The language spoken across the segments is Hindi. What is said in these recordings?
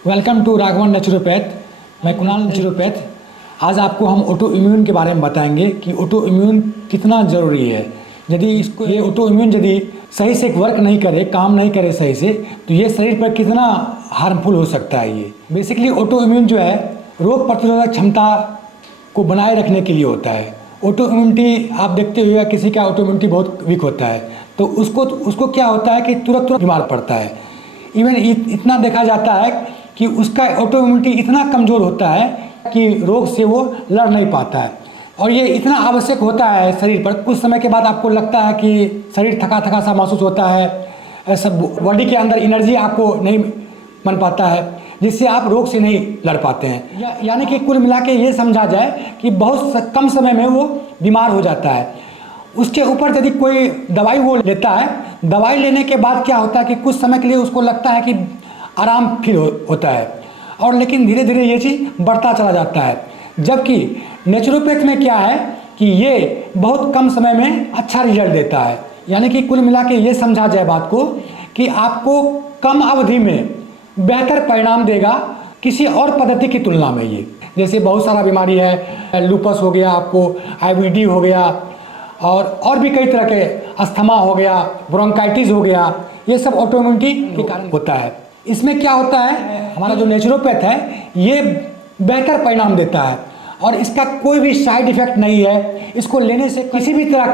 Welcome to Raghavan naturopath. मैं कुणाल नेचुरोपैथ। आज आपको हम ऑटो इम्यून के बारे में बताएंगे कि ऑटो इम्यून कितना ज़रूरी है। यदि इसको ये ऑटो इम्यून यदि सही से वर्क नहीं करे, काम नहीं करे सही से, तो ये शरीर पर कितना हार्मफुल हो सकता है। ये बेसिकली ऑटो इम्यून जो है रोग प्रतिरोधक क्षमता को बनाए रखने के लिए होता है। ऑटो इम्यूनिटी आप देखते हुए किसी का ऑटो इम्यूनिटी बहुत वीक होता है तो उसको क्या होता है कि तुरंत बीमार पड़ता है। इवन इतना देखा जाता है कि उसका ऑटो इम्यूनिटी इतना कमज़ोर होता है कि रोग से वो लड़ नहीं पाता है। और ये इतना आवश्यक होता है शरीर पर, कुछ समय के बाद आपको लगता है कि शरीर थका थका सा महसूस होता है, सब बॉडी के अंदर एनर्जी आपको नहीं बन पाता है, जिससे आप रोग से नहीं लड़ पाते हैं। यानी कि कुल मिला के ये समझा जाए कि बहुत कम समय में वो बीमार हो जाता है। उसके ऊपर यदि कोई दवाई वो लेता है, दवाई लेने के बाद क्या होता है कि कुछ समय के लिए उसको लगता है कि आराम फील होता है, और लेकिन धीरे धीरे ये चीज़ बढ़ता चला जाता है। जबकि नेचुरोपैथ में क्या है कि ये बहुत कम समय में अच्छा रिजल्ट देता है। यानी कि कुल मिला के ये समझा जाए बात को कि आपको कम अवधि में बेहतर परिणाम देगा किसी और पद्धति की तुलना में। ये जैसे बहुत सारा बीमारी है, लूपस हो गया, आपको आईबीडी हो गया, और भी कई तरह के, अस्थमा हो गया, ब्रोंकाइटिस हो गया, ये सब ऑटोइम्यूनिटी के कारण होता है। इसमें क्या होता है, हमारा जो नेचुरोपैथ है ये बेहतर परिणाम देता है और इसका कोई भी साइड इफेक्ट नहीं है। इसको लेने से किसी भी तरह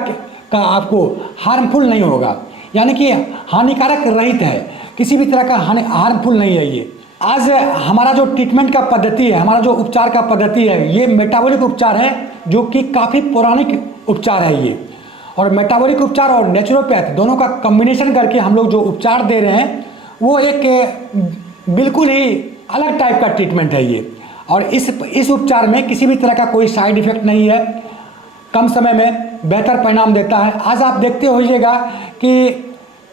का आपको हार्मफुल नहीं होगा, यानी कि हानिकारक रहित है, किसी भी तरह का हार्मफुल नहीं है। ये आज हमारा जो ट्रीटमेंट का पद्धति है, हमारा जो उपचार का पद्धति है, ये मेटाबॉलिक उपचार है, जो कि काफ़ी पौराणिक उपचार है ये। और मेटाबॉलिक उपचार और नेचुरोपैथ दोनों का कॉम्बिनेशन करके हम लोग जो उपचार दे रहे हैं वो एक बिल्कुल ही अलग टाइप का ट्रीटमेंट है ये। और इस उपचार में किसी भी तरह का कोई साइड इफेक्ट नहीं है, कम समय में बेहतर परिणाम देता है। आज आप देखते होइएगा कि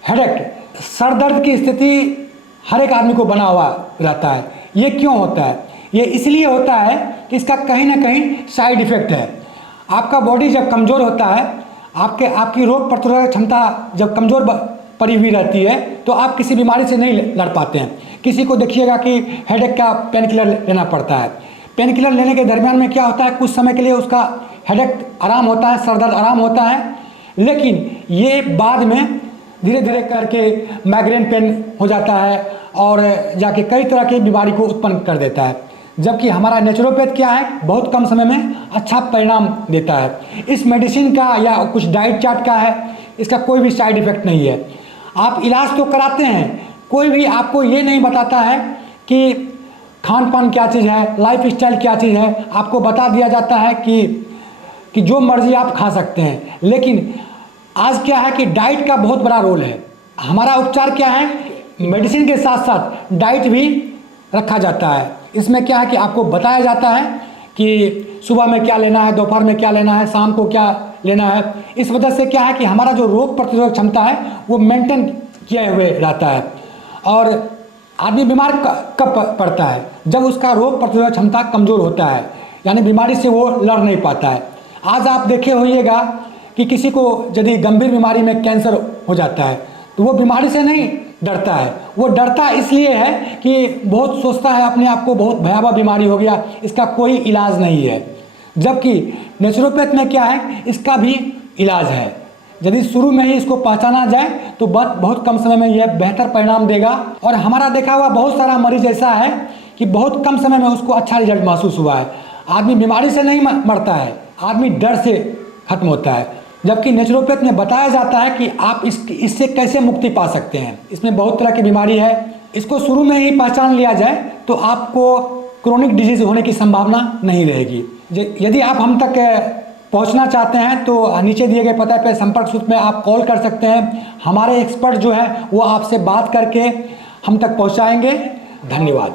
हेडेक, सर दर्द की स्थिति हर एक आदमी को बना हुआ रहता है। ये क्यों होता है? ये इसलिए होता है कि इसका कहीं ना कहीं साइड इफेक्ट है। आपका बॉडी जब कमज़ोर होता है, आपकी रोग प्रतिरोधक क्षमता जब कमज़ोर पड़ी हुई रहती है, तो आप किसी बीमारी से नहीं लड़ पाते हैं। किसी को देखिएगा कि हेडेक का पेन किलर लेना पड़ता है। पेन किलर लेने के दरमियान में क्या होता है, कुछ समय के लिए उसका हेडेक आराम होता है, सर दर्द आराम होता है, लेकिन ये बाद में धीरे धीरे करके माइग्रेन पेन हो जाता है और जाके कई तरह की बीमारी को उत्पन्न कर देता है। जबकि हमारा नेचुरोपैथ क्या है, बहुत कम समय में अच्छा परिणाम देता है। इस मेडिसिन का या कुछ डाइट चार्ट का है, इसका कोई भी साइड इफेक्ट नहीं है। आप इलाज तो कराते हैं, कोई भी आपको ये नहीं बताता है कि खान पान क्या चीज़ है, लाइफ स्टाइल क्या चीज़ है। आपको बता दिया जाता है कि जो मर्जी आप खा सकते हैं, लेकिन आज क्या है कि डाइट का बहुत बड़ा रोल है। हमारा उपचार क्या है, मेडिसिन के साथ साथ डाइट भी रखा जाता है। इसमें क्या है कि आपको बताया जाता है कि सुबह में क्या लेना है, दोपहर में क्या लेना है, शाम को क्या लेना है। इस वजह से क्या है कि हमारा जो रोग प्रतिरोधक क्षमता है वो मेंटेन किए हुए रहता है। और आदमी बीमार कब पड़ता है, जब उसका रोग प्रतिरोधक क्षमता कमज़ोर होता है, यानी बीमारी से वो लड़ नहीं पाता है। आज आप देखे होइएगा कि किसी को यदि गंभीर बीमारी में कैंसर हो जाता है तो वो बीमारी से नहीं डरता है। वो डरता इसलिए है कि बहुत सोचता है अपने आप को बहुत भयावह बीमारी हो गया, इसका कोई इलाज नहीं है। जबकि नेचुरोपैथ में क्या है, इसका भी इलाज है। यदि शुरू में ही इसको पहचाना जाए तो बहुत कम समय में यह बेहतर परिणाम देगा। और हमारा देखा हुआ बहुत सारा मरीज ऐसा है कि बहुत कम समय में उसको अच्छा रिजल्ट महसूस हुआ है। आदमी बीमारी से नहीं मरता है, आदमी डर से खत्म होता है। जबकि नेचुरोपैथ में बताया जाता है कि आप इससे कैसे मुक्ति पा सकते हैं। इसमें बहुत तरह की बीमारी है, इसको शुरू में ही पहचान लिया जाए तो आपको क्रोनिक डिजीज होने की संभावना नहीं रहेगी। यदि आप हम तक पहुंचना चाहते हैं तो नीचे दिए गए पते पे संपर्क सूत्र में आप कॉल कर सकते हैं। हमारे एक्सपर्ट जो है वो आपसे बात करके हम तक पहुंचाएंगे। धन्यवाद।